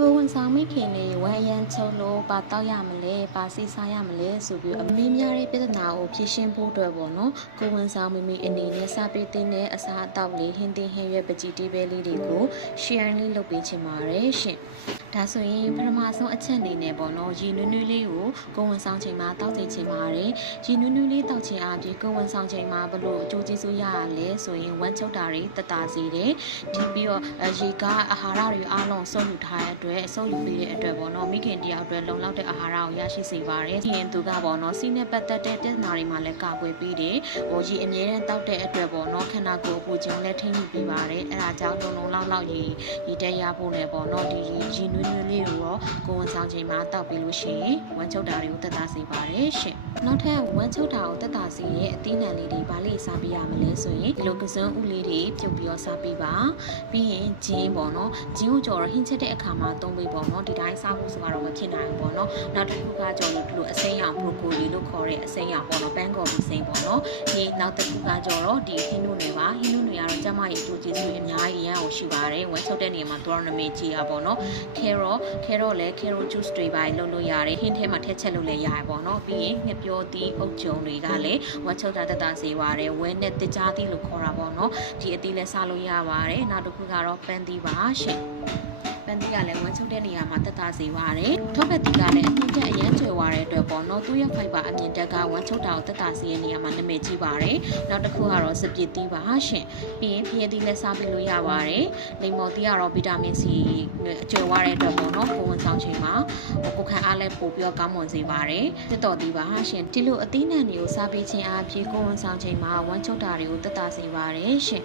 ကိုဝန်ဆောင်မိခင်တွေဝမ်းရမ်းချုပ်လို့ပါတောက်ရမလဲပါစီစားရမလဲဆိုပြီးအမေးများတဲ့ပြဿနာကိုဖြေရှင်းဖို့အတွက်ပေါ့နော်ကိုဝန်ဆောင်မိမိအနေနဲ့စပေးတဲ့အစားအသောက်လေးဟင်းသီးဟင်းရွက်ပကြီးတီးပဲလေးတွေကို share လေးလုပ်ပေးချင်ပါတယ်ရှင်ဒါဆိုရင်ပထမဆုံးအချက်အနေနဲ့ပေါ့နော်ရေနွေးနွေးလေးကိုကိုဝန်ဆောင်ချိန်မှာတောက်စေချင်ပါတယ်ရေနွေးနွေးလေးတောက်ချင်အားဖြင့်ကိုဝန်ဆောင်ချိန်မှာဘလို့အကျိုးကျေးဇူးရရလဲဆိုရင်ဝမ်းချုပ်တာတွေတက်တာစေတယ်ဒီပြီးတော့ရေကအာဟာရတွေအားလုံးစုပ်ယူထားတဲ့အတွက်စုပ်ယူပေးတဲ့အတွက်ပေါ့နော်မိခင်တယောက်အတွက်လုံလောက်တဲ့အာဟာရကိုရရှိစေပါတယ်ဒီရင်သူကပေါ့နော်စီးနဲ့ပတ်သက်တဲ့ပြဿနာတွေမှာလည်းကာကွယ်ပေးတယ်ဟိုရေအမြဲတမ်းတောက်တဲ့အတွက်ပေါ့နော်ခန္ဓာကိုယ်အပူချိန်လည်းထိန်းညှိပေးပါတယ်အဲဒါကြောင့်လုံလောက်ရေတက်ရဖို့နဲ့ပေါ့နော်ဒီရေနွေးနွေးလေးကိုတော့ကိုဝန်ဆောင်ချိန်မှာတောက်ပြီးလို့ရှိရင်ဝမ်းချုပ်တာတွေကိုတက်တာစေပါတယ်ရှင်နောက်ထပ်ဝမ်းချုပ်တာကိုတက်တာစေရဲ့အသီးနှံလေးတွေဘာလေးစားပေးရမလဲဆိုရင်ဒီလိုကစွန်းဥလေးတွေပြုတ်ပြီးတော့စားပေးပါပြီးရင်ဂျင်းပေါ့နော်ဂျင်းကိုကြော်တော့ဟင်းချက်တဲ့အခါမှာသုံးပေးပေါ့နော်ဒီတိုင်းစားဖို့ဆိုတော့မဖြစ်နိုင်ဘူးပေါ့နော်နောက်တစ်ခုကကြော်လို့ဒီလိုအစိမ်းရောင်ဘရိုကိုလီလို့ခေါ်တဲ့အစိမ်းရောင်ပေါ့နော်ပန်းကော်ပြီးစိမ်းပေါ့နော်ဒီနောက်တစ်ခုကကြော်တော့ဒီဟင်းနုနယ်ပါဟင်းနုနယ်ကတော့ကျမရဲ့အကျိုးကျေးဇူးအများကြီးရအောင်ရှိပါတယ်ဝမ်းချုပ်တဲ့နေရာမှာသူတို့နာမည်ကြီးရပေါ့နော်carrot လည်း carrot juice တွေပါလုပ်လို့ရတယ်ဟင်းထဲမှာထည့်ချက်လို့လည်းရတယ်ပေါ့နော်ပြီးရင်ငှက်ပျောသီးအုတ်ကျုံတွေကလည်းဝမ်းချုပ်တာတက်တာစေပါတယ်ဝဲနဲ့တကြားသီးလို့ခေါ်တာပေါ့နော်ဒီအသီးလည်းစားလို့ရပါတယ်နောက်တစ်ခုကတော့ပန်းသီးပါရှင်ပန်းသီးကလည်းဝမ်းချုပ်တဲ့နေရာမှာတက်တာစေပါတယ်ထောက်ပက်သီးကလည်းအမြင့်တက်အရန်ကျွယ်ဝတဲ့အတွက်ပေါ့နော်သူ့ရဲ့ fiber အမြင့်တက်ကဝမ်းချုပ်တာကိုတက်တာစေတဲ့နေရာမှာနာမည်ကြီးပါတယ်နောက်တစ်ခုကတော့စပစ်သီးပါရှင်ပြီးရင်ဖျဲသီးလည်းစားပြီးလို့ရပါတယ်လိမ္မော်သီးကတော့ဗီတာမင် C အကျွယ်ဝတဲ့အတွက်ပေါ့နော်ကိုဝန်ဆောင်ချိန်မှာကိုခံအားလည်းပိုပြီးတော့ကောင်းမွန်စေပါတယ်တက်တော်သီးပါရှင်ဒီလိုအသီးနှံတွေကိုစားပေးခြင်းအားဖြင့်ကိုဝန်ဆောင်ချိန်မှာဝမ်းချုပ်တာတွေကိုတက်တာစေပါတယ်ရှင်